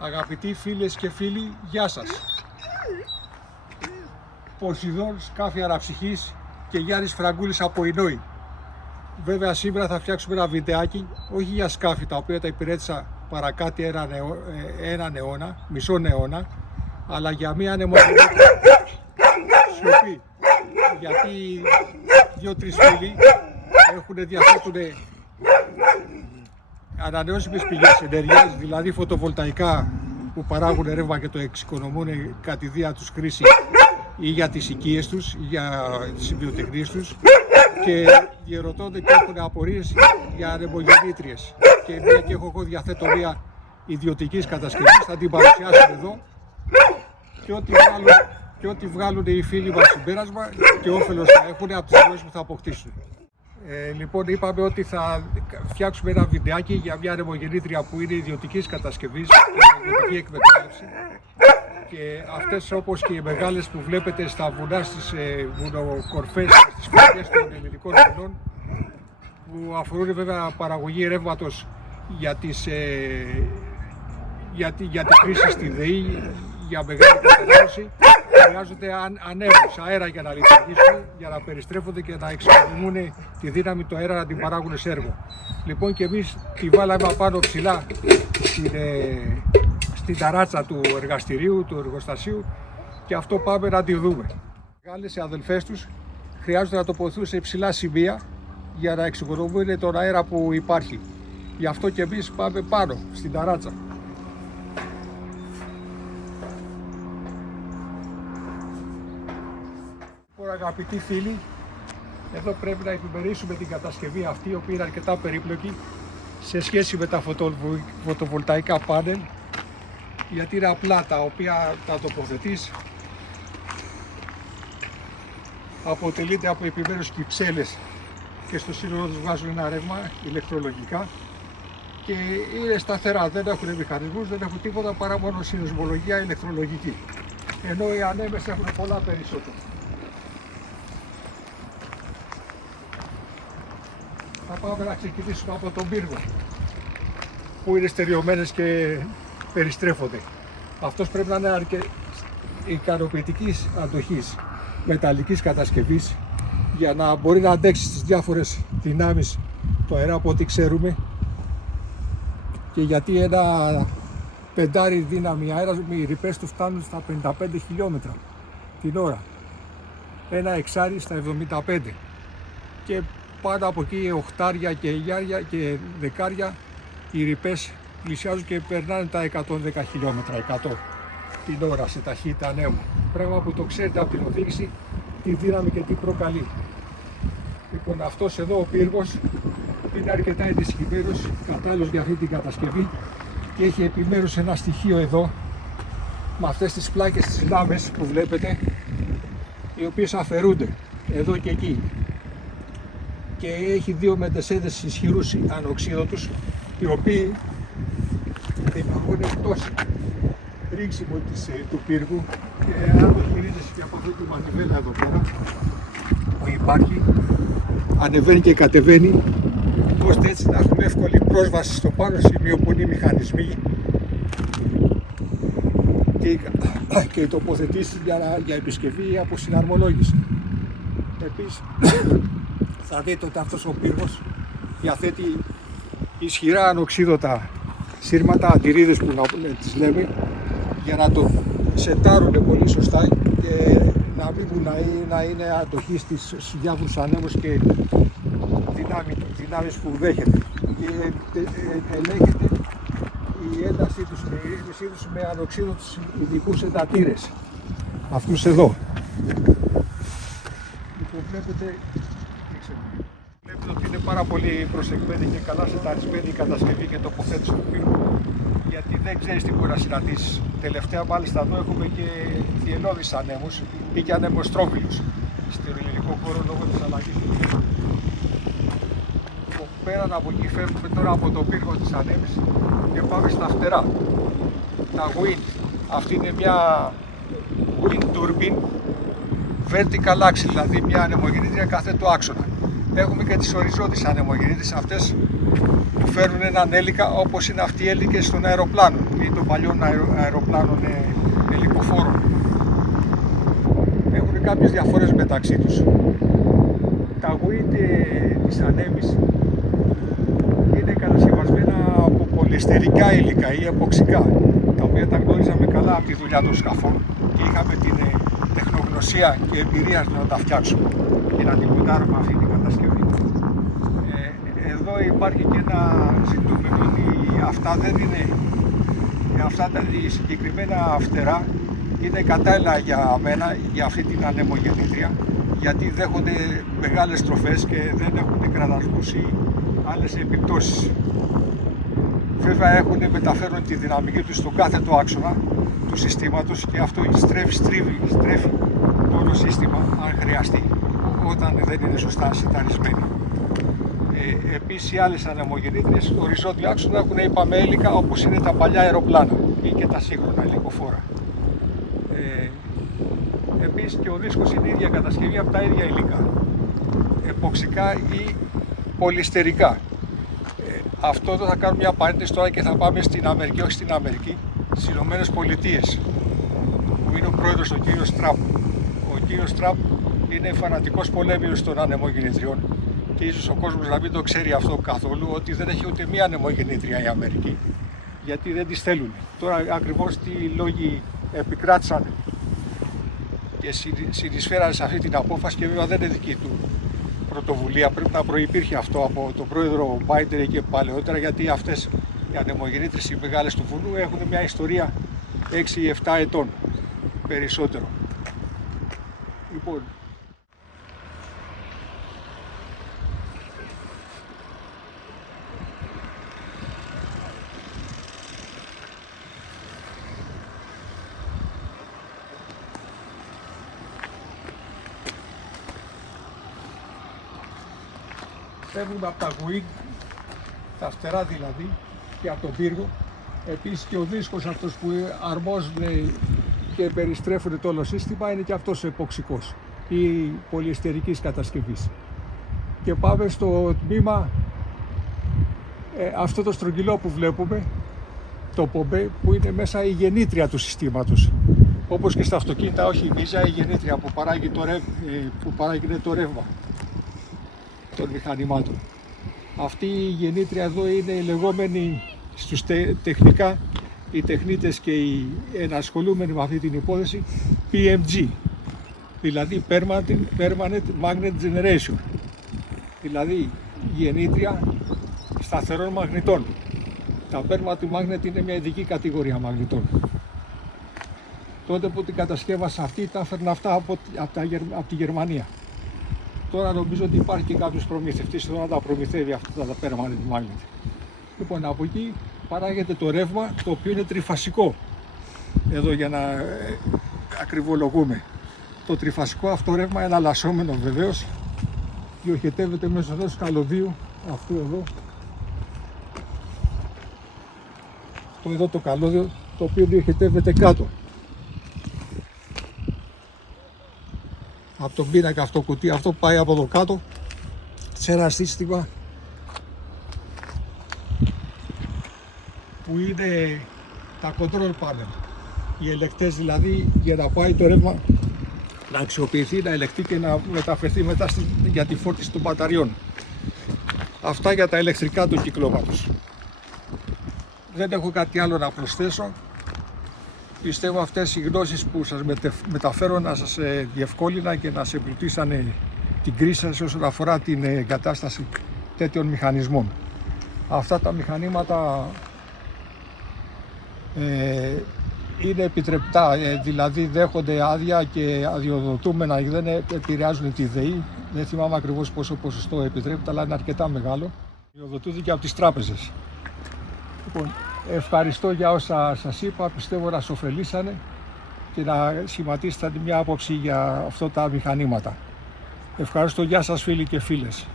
Αγαπητοί φίλες και φίλοι, γεια σας. Ποσειδών, σκάφη Αραψυχής και Γιάννης Φραγκούλης από Ινόη. Βέβαια σήμερα θα φτιάξουμε ένα βιντεάκι, όχι για σκάφη τα οποία τα υπηρέτησα παρακάτω έναν αιώνα, μισόν αιώνα, αλλά για μία ανεμογεννήτρια σιωπή. Γιατί 2-3 φίλοι διαθέτουν ανανεώσιμες πηγές ενέργειας, δηλαδή φωτοβολταϊκά που παράγουν ρεύμα και το εξοικονομούν κατά τη δία τους χρήση ή για τις οικίες τους ή για τις βιοτεχνίες τους, και διερωτώνται και έχουν απορίες για ανεμογεννήτριες. Και μια και εγώ διαθέτω μια ιδιωτικής κατασκευής, θα την παρουσιάσω εδώ, και ό,τι βγάλουν οι φίλοι μας συμπέρασμα και όφελος θα έχουν από τις γνώσεις που θα αποκτήσουν. Λοιπόν, είπαμε ότι θα φτιάξουμε ένα βιντεάκι για μια ανεμογεννήτρια που είναι ιδιωτικής κατασκευής, ιδιωτική εκμετάλλευση, και αυτές, όπως και οι μεγάλες που βλέπετε στα βουνά, στις βουνοκορφές, στις φωτιές των ελληνικών βουνών, που αφορούν βέβαια παραγωγή ρεύματος για τη χρήση στη ΔΕΗ, για μεγάλη κατανάλωση, χρειάζονται ανέμους, αέρα για να λειτουργήσουν, για να περιστρέφονται και να εξοικονομούν τη δύναμη του αέρα να την παράγουν σε έργο. Λοιπόν, και εμείς τη βάλαμε απάνω ψηλά στην ταράτσα του εργαστηρίου, του εργοστασίου, και αυτό πάμε να τη δούμε. Οι μεγάλες αδελφές τους χρειάζονται να τοποθετούν σε υψηλά σημεία για να εξοικονομούν τον αέρα που υπάρχει. Γι' αυτό και εμείς πάμε πάνω στην ταράτσα. Αγαπητοί φίλοι, εδώ πρέπει να επιμερίσουμε την κατασκευή αυτή, η οποία είναι αρκετά περίπλοκη σε σχέση με τα φωτοβολταϊκά πάνελ, γιατί είναι απλά, τα οποία τα τοποθετείς, αποτελείται από επιμέρους κυψέλες και στο σύνολο τους βγάζουν ένα ρεύμα ηλεκτρολογικά και είναι σταθερά, δεν έχουν μηχανισμούς, δεν έχουν τίποτα παρά μόνο συνοσμολογία ηλεκτρολογική, ενώ οι ανέμες έχουν πολλά περισσότερα. Θα πάμε να ξεκινήσουμε από τον πύργο, που είναι στεριωμένες και περιστρέφονται. Αυτός πρέπει να είναι ικανοποιητικής αντοχής, μεταλλικής κατασκευής, για να μπορεί να αντέξει στις διάφορες δυνάμεις το αέρα, από ό,τι ξέρουμε, και γιατί ένα πεντάρι δύναμη αέρας, οι ρηπές του φτάνουν στα 55 χιλιόμετρα την ώρα, ένα εξάρι στα 75, και πάντα από εκεί οχτάρια και εγιάρια και δεκάρια οι ρηπές πλησιάζουν και περνάνε τα 110 χιλιόμετρα 100 την ώρα σε ταχύτητα ανέμου. Πράγμα που το ξέρετε από την οδήγηση τι δύναμη και τι προκαλεί. Λοιπόν, αυτός εδώ ο πύργος είναι αρκετά ενισχυμένος, κατάλληλος για αυτή την κατασκευή, και έχει επιμέρους ένα στοιχείο εδώ με αυτές τις πλάκες, τις λάμες που βλέπετε, οι οποίες αφαιρούνται εδώ και εκεί. Και έχει δύο μετεσέδες ισχυρούς ανοξίδωτους, οι οποίοι δημιουργούν εκτός ρίξιμο του πύργου, και αν το χειρίζεσαι και από αυτή τη μανιβέλα εδώ πέρα που υπάρχει, ανεβαίνει και κατεβαίνει, ώστε έτσι να έχουμε εύκολη πρόσβαση στο πάνω σημείο που είναι οι μηχανισμοί και οι τοποθετήσεις για επισκευή ή από συναρμολόγηση. Επίσης, θα δείτε ότι αυτός ο πύργος διαθέτει ισχυρά ανοξίδωτα σύρματα, αντιρρίδες που τις λέμε, για να το σετάρουν πολύ σωστά και να είναι αντοχή στις διάφορους ανέμους και δυνάμεις που δέχεται. Και ελέγχεται η έντασή τους και η ρύθμισή τους με ανοξίδωτους ειδικούς εντατήρες, αυτούς εδώ. Λοιπόν, βλέπετε ότι είναι πάρα πολύ προσεγμένη και καλά σεταρισμένη η κατασκευή και τοποθέτηση του πύργου, γιατί δεν ξέρεις τι μπορεί να συναντήσεις. Τελευταία μάλιστα εδώ έχουμε και θυελλώδεις ανέμους ή και ανεμοστρόβιλους στον ελληνικό χώρο λόγω της αλλαγής του πύργου. Πέραν από εκεί φεύγουμε τώρα από το πύργο της ανέμης και πάμε στα φτερά, τα wind. Αυτή είναι μια wind turbine vertical axle, δηλαδή μια ανεμογεννήτρια καθέτου άξονα. Έχουμε και τις οριζόντιες ανεμογεννήτριες, αυτές που φέρνουν έναν έλικα, όπως είναι αυτοί οι έλικες των αεροπλάνων. ή των παλιών αεροπλάνων ελικοφόρων. Έχουν κάποιες διαφορές μεταξύ τους. Τα WID της ανέμης είναι κατασκευασμένα από πολυεστερικά υλικά ή εποξικά, τα οποία τα γνώριζαμε καλά από τη δουλειά των σκαφών και είχαμε την τεχνογνωσία και εμπειρία να τα φτιάξουμε και να την μοντάρουμε αυτή την κατασκευή. Εδώ υπάρχει και ένα ζητούμενο ότι αυτά δεν είναι, αυτά τα συγκεκριμένα φτερά είναι κατάλληλα για μένα, για αυτή την ανεμογεννήτρια, γιατί δέχονται μεγάλες στροφές και δεν έχουν κραδασμούς ή άλλες επιπτώσεις. Βέβαια μεταφέρουν τη δυναμική τους στον κάθετο άξονα του συστήματος και αυτό στρέφει το όλο σύστημα αν χρειαστεί, όταν δεν είναι σωστά συνταρισμένοι. Επίσης οι άλλες ανεμογεννήτριες οριζόντιο άξονα έχουν είπαμε υλικά όπως είναι τα παλιά αεροπλάνα ή και τα σύγχρονα υλικοφόρα. Επίσης και ο δίσκος είναι η ίδια κατασκευή από τα ίδια υλικά, εποξικά ή πολυεστερικά. Αυτό θα κάνουμε μια παρένθεση τώρα και θα πάμε στην Αμερική, όχι στην Αμερική, στις Ηνωμένες Πολιτείες, που είναι ο πρόεδρος ο κύριος Τραμπ. Ο κύριος Τραμπ είναι φανατικός πολέμιος των ανεμογεννητριών και ίσως ο κόσμος να μην το ξέρει αυτό καθόλου, ότι δεν έχει ούτε μία ανεμογεννήτρια η Αμερική, γιατί δεν τις θέλουν. Τώρα ακριβώς τι λόγοι επικράτησαν και συνεισφέραν σε αυτή την απόφαση και βέβαια δεν είναι δική του πρωτοβουλία, πρέπει να προϋπήρχε αυτό από τον πρόεδρο Biden και παλαιότερα, γιατί αυτές οι ανεμογεννήτριες οι μεγάλες του βουνού έχουν μια ιστορία 6-7 ετών περισσότερο. Λοιπόν, φεύγουν από τα WID, τα φτερά δηλαδή, και από τον πύργο. Επίσης και ο δίσκος αυτός που αρμόζουν και περιστρέφουν το όλο σύστημα είναι και αυτός εποξικός ή πολυεστερικής κατασκευής. Και πάμε στο τμήμα, αυτό το στρογγυλό που βλέπουμε, το πομπέ, που είναι μέσα η γεννήτρια του συστήματος. Όπως και στα αυτοκίνητα, όχι η μίζα, η γεννήτρια που παράγει το ρεύμα των μηχανημάτων. Αυτή η γεννήτρια εδώ είναι η λεγόμενη στους τεχνικά, οι τεχνίτες και οι ενασχολούμενοι με αυτή την υπόθεση, PMG, δηλαδή Permanent Magnet Generation, δηλαδή γεννήτρια σταθερών μαγνητών. Τα Permanent Magnet είναι μια ειδική κατηγορία μαγνητών. Τότε που την κατασκεύασα αυτή, τα έφερνα αυτά από τη Γερμανία. Τώρα νομίζω ότι υπάρχει και κάποιος προμηθευτής εδώ να τα προμηθεύει αυτά τα Permanent Magnet. Λοιπόν, από εκεί παράγεται το ρεύμα, το οποίο είναι τριφασικό. Εδώ για να ακριβολογούμε. Το τριφασικό αυτό ρεύμα, εναλλασσόμενο βεβαίως, διοχετεύεται μέσω ενός καλωδίου, αυτού εδώ. Εδώ το καλώδιο, το οποίο διοχετεύεται κάτω. Από τον πίνακα αυτό κουτί, αυτό πάει από εδώ κάτω σε ένα σύστημα που είναι τα control panel, οι ελεκτές δηλαδή, για να πάει το ρεύμα να αξιοποιηθεί, να ελεγχθεί και να μεταφερθεί μετά για τη φόρτιση των μπαταριών. Αυτά για τα ηλεκτρικά του κυκλώματος. Δεν έχω κάτι άλλο να προσθέσω. Πιστεύω αυτές οι γνώσεις που σας μεταφέρω να σας διευκόλυναν και να σε εμπλουτίσανε την κρίση σας όσον αφορά την εγκατάσταση τέτοιων μηχανισμών. Αυτά τα μηχανήματα είναι επιτρεπτά, δηλαδή δέχονται άδεια και αδειοδοτούμενα, δεν επηρεάζουν τη ΔΕΗ. Δεν θυμάμαι ακριβώς πόσο ποσοστό επιτρέπεται, αλλά είναι αρκετά μεγάλο. Αδειοδοτούνται και από τις τράπεζες. Λοιπόν, ευχαριστώ για όσα σας είπα, πιστεύω να σας ωφελήσανε και να σχηματίσετε μια άποψη για αυτά τα μηχανήματα. Ευχαριστώ, γεια σας φίλοι και φίλες.